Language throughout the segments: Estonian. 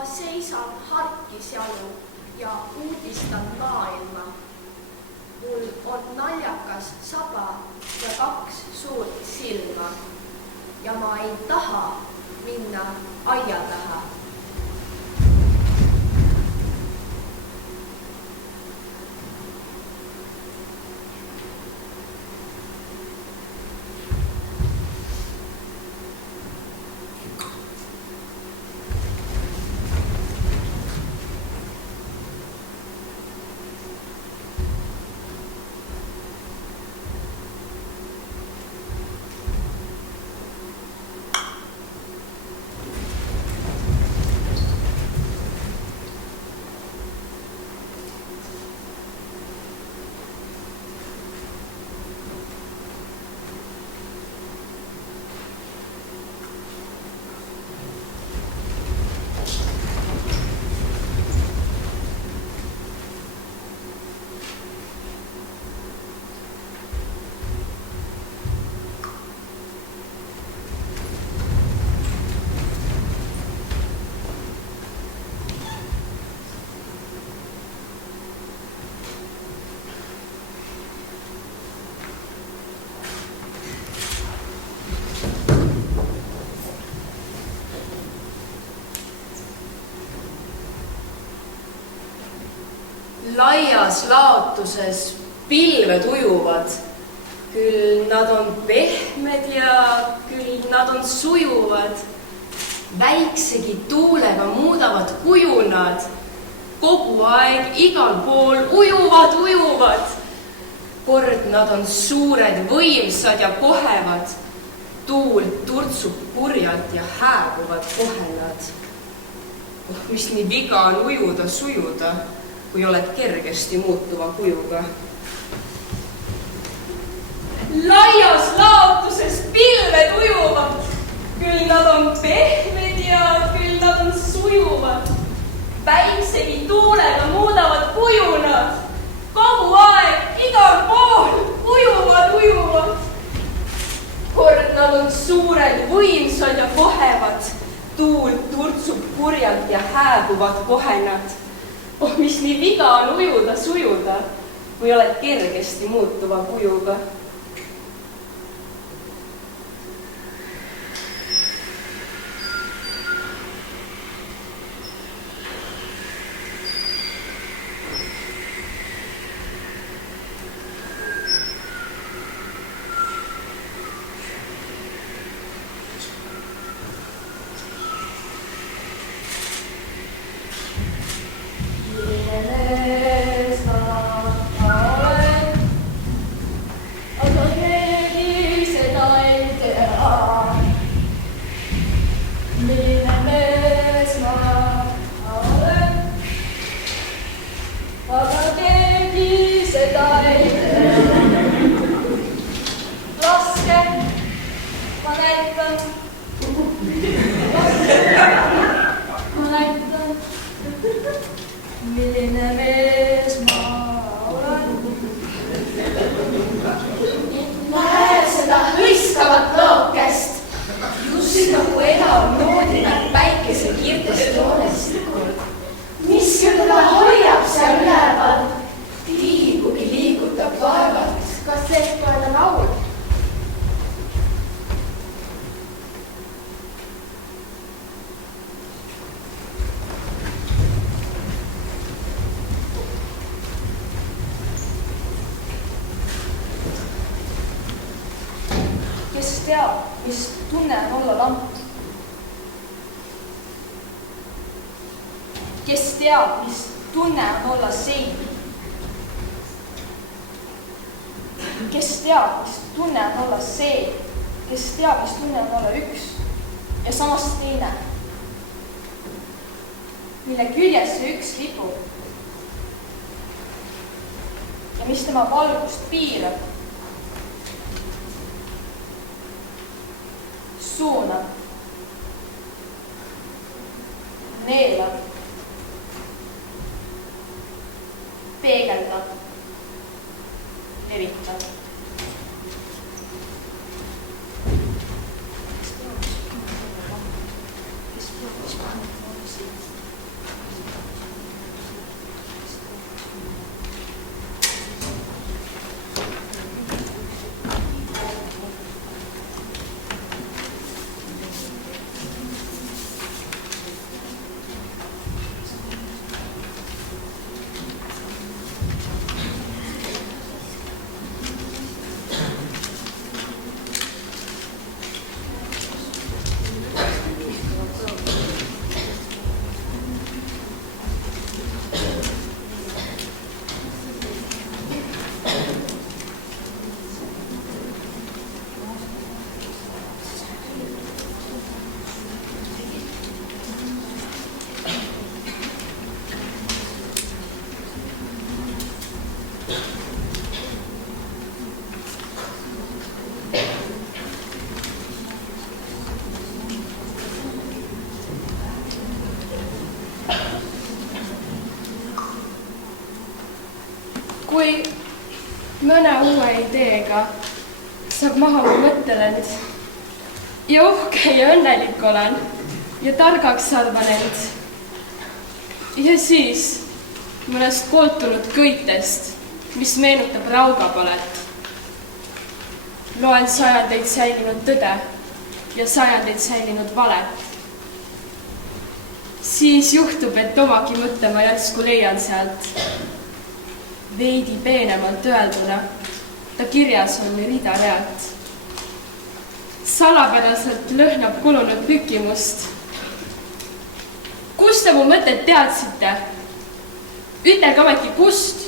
Ma seisan harkis jalu ja uudistan maailma. Mul on naljakas saba ja 2 suurt silma. Ja ma ei taha minna aia taha. Laias laotuses pilved ujuvad, küll nad on pehmed ja küll nad on sujuvad. Väiksegi tuulega muudavad kuju nad, kogu aeg igal pool ujuvad. Kord nad on suured, võimsad ja kohevad, tuul turtsub purjalt ja hääbuvad kohe nad. Mis nii viga on ujuda, sujuda, kui oled kergesti muutuva kujuga. Laias laotuses pilved ujuvad, küll nad on pehmed ja küll nad on sujuvad. Väiksegi tuulega muudavad kuju nad, kogu aeg igal pool ujuvad. Kord nad on suured, võimsad ja kohevad, tuul turtsub purjalt ja hääbuvad kohe nad. Mis nii viga on ujuda, sujuda, kui oled kergesti muutuva kujuga. Kes teab, mis tunne on olla lamp? Kes teab, mis tunne on olla sein? Kes teab, mis tunne on olla see? Kes teab, mis tunne on olla üks ja samas teine? Mille küljes see üks lipub ja mis tema valgust piirab? Suunab, neelab, peegeldab, levitab. Kes teab, mis tunne on olla sein? Kui mõne uue ideega saab maha mu mõttelend ja uhke ja õnnelik olen ja targaks arvan end. Ja siis mõnest koltunud kõitest, mis meenutab raugapalet. Loen sajandeid säilinud tõde ja sajandeid säilinud valet. Siis juhtub, et omagi mõtte ma järsku leian sealt. Veidi peenemalt öelduna, ta kirjas on rida-realt. Salapäraselt lõhnab kulunud pükimust. Kust te mu mõtet teadsite? Ütelge ometi kust?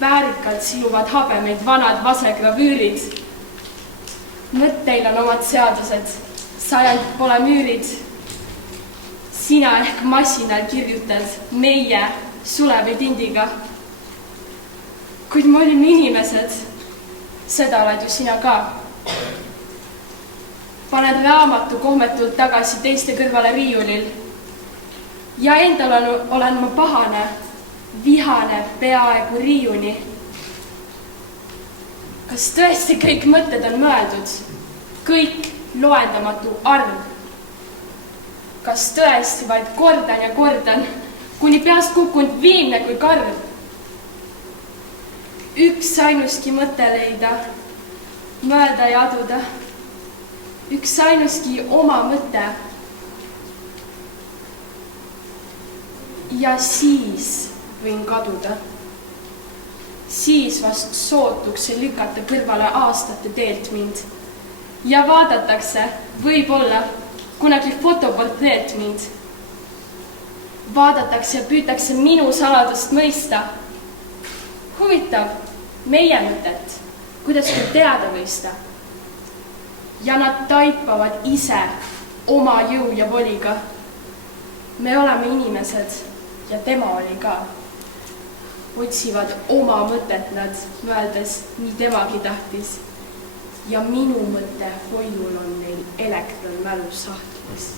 Väärikalt siluvad habemeid vanad vasegravüürid. Mõtteil on omad seadused, sajand pole müürid. Sina ehk masinal kirjutad meie Sulevi tindiga. Kuid me olime inimesed, seda oled ju sina ka. Paned raamatu kohmetult tagasi teiste kõrvale riiulil. Ja endal olen ma pahane, vihane peaaegu riiuni. Kas tõesti kõik mõtted on mõeldud? Kõik loendamatu arv? Kas tõesti vaid kordan ja kordan, kuni peast kukkunud viimne kui karv? Üks ainuski mõte leida, mõelda ja aduda. Üks ainuski oma mõte. Ja siis võin kaduda. Siis vast sootuks lükata kõrvale aastate teelt mind. Ja vaadatakse, võib-olla, kunagi fotoportreet mind. Vaadatakse ja püütakse minu saladust mõista. Huvitav, meie mõtet, kuidas küll teada võista. Ja nad taipavad ise oma jõu ja voliga. Me oleme inimesed ja tema oli ka. Otsivad oma mõtet nad, mõeldes nii temagi tahtis. Ja minu mõte hoiul on neil elektron mälu sahtlis.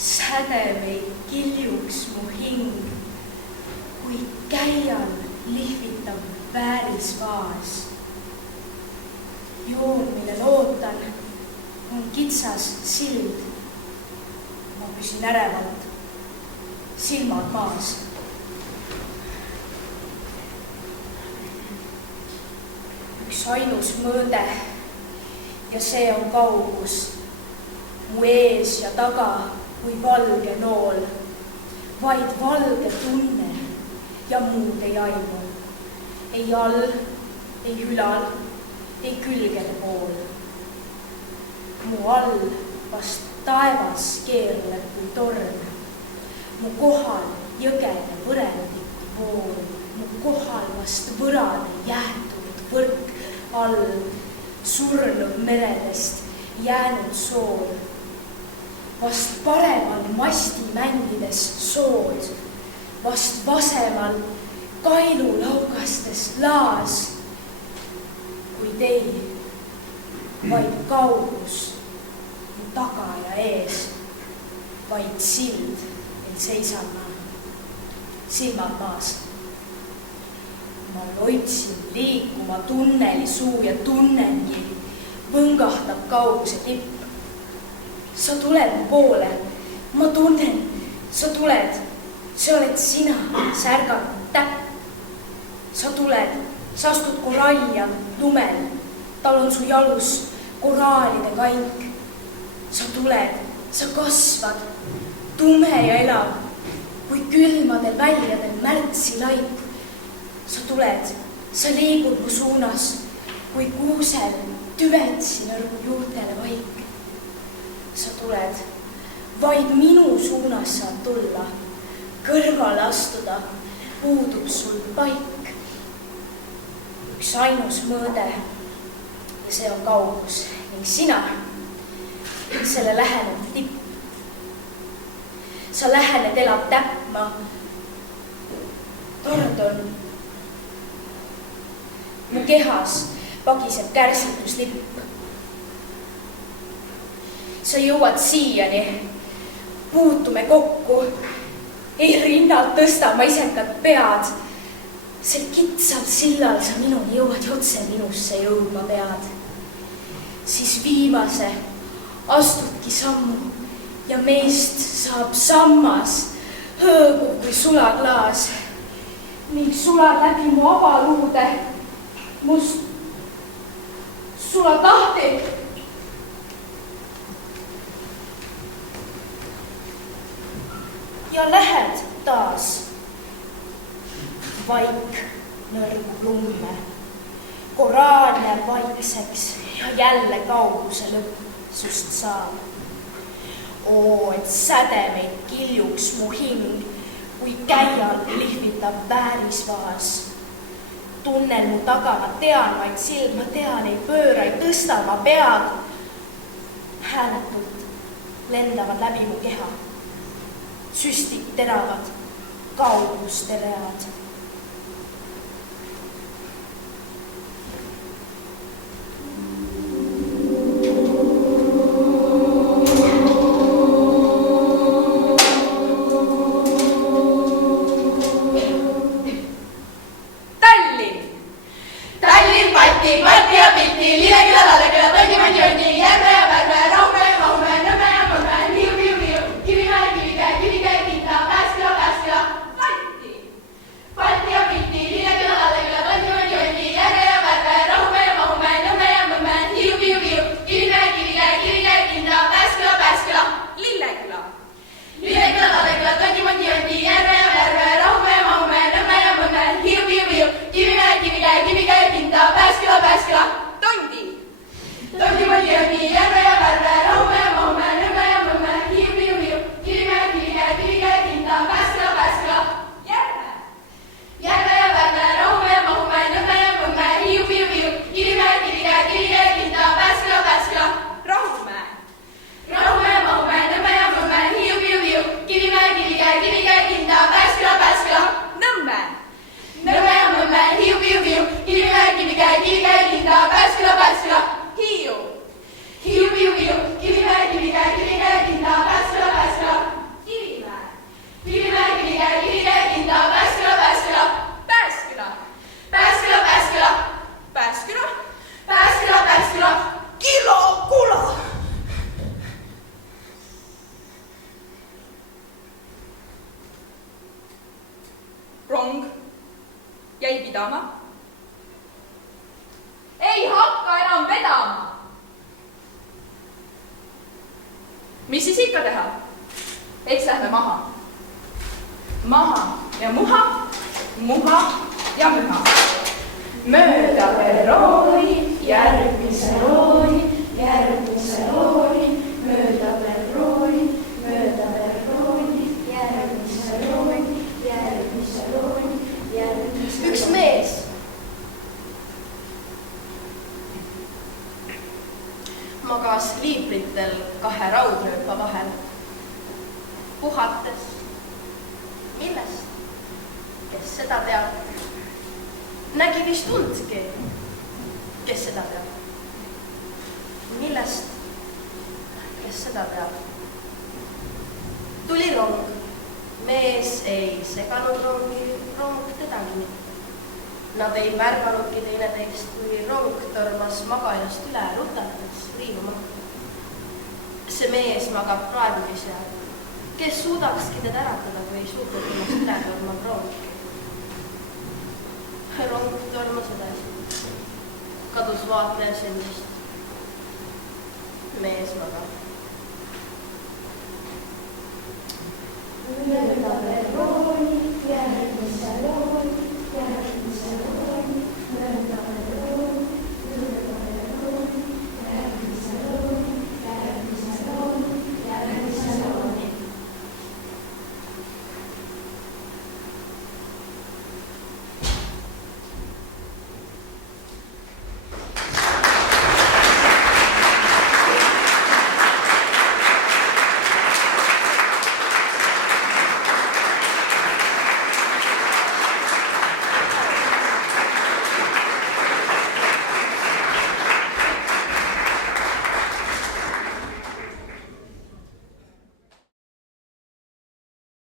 Sädemeid kiljuks mu hing, kui käian lihvitab väärisvaas. Joon, millel ootan, on kitsas sild. Ma püsin ärevalt, silmad maas. Üks ainus mõõde ja see on kaugus. mu ees ja taga kui valge nool, vaid valge tunne ja muud ei aimu. Ei all, ei ülal, ei külgede pool. Mu all vast taevas keerleb kui torm. Mu kohal jõgede võrendik vool. Mu kohal vast võrane jäätunud võrk all surnud meredest jäänud sool. Vast paremal masti mängides sood, vast vasemal kailulaugastes laas, kuid ei, vaid kaugus mu taga ja ees, vaid sild, et seisan ma, silmad maas. Ma loitsin liikuma tunneli suu ja tunnengi, võngahtab kauguse tipp. Sa tuled mu poole, ma tunnen, sa tuled, see oled sina, sa ärganud täpp. Sa tuled, sa astud korallia lumel, tal on su jalus koraalide kaink. Sa tuled, sa kasvad, tume ja elav, kui külmadel väljadel märtsi laip. Sa tuled, sa liigud mu suunas, kui kuusel tüvetsi nõrgu juurtele vaik. Sa tuled, vaid minu suunas saad tulla, kõrvale astuda, puudub sul paik. Üks ainus mõõde ja see on kaugus ning sina, selle läheneb tipp. Sa lähened, elab täpma, kordon. Mu kehas pagiseb kärsituslipp. Sa jõuad siiani, puutume kokku, ei rinnalt tõsta ma isekat pead. Sel kitsal sillal sa minuni jõuad ja otse minusse jõudma pead. Siis viimase astudki sammu ja meist saab sammas, hõõgub kui sulaklaas ning sulad läbi mu avaluude, must sulad lahti. Ja lähed taas vaik nõrgu lumme. Koraan jääb vaikseks ja jälle kauguse lõpp sust saab. Oo, et sädemeid kiljuks mu hing, kui käial lihvitab väärisvaas. Tunnen mu taga, ma tean vaid silm, ma tean, ei pööra, ei tõsta ma pead. Hääletult lendavad läbi mu keha. Süstid teravad, kauguste read. Rong jäi pidama. Ei hakka enam vedama. mis siis ikka teha? Eks lähme maha. Maha ja muha ja müha. Mööda perrooni, järgmise rooni, mööda perrooni, järgmise rooni. Üks mees magas liipritel 2 raudrööpa vahel, puhates. Millest? Kes seda teab? Nägi vist undki. Kes seda teab? Millest? Kes seda teab? Tuli rong. Mees ei seganud rongi, rong tedagi. Nad ei märganudki teineteist, kui rong tormas magajast üle rutates riivuma. See mees magab praegugi seal. Kes suudakski teda äratada, kui ei suutnud ennast üle tormab rong? Rong tormas edasi. Kadus vaatleja sellisest. Mees magab.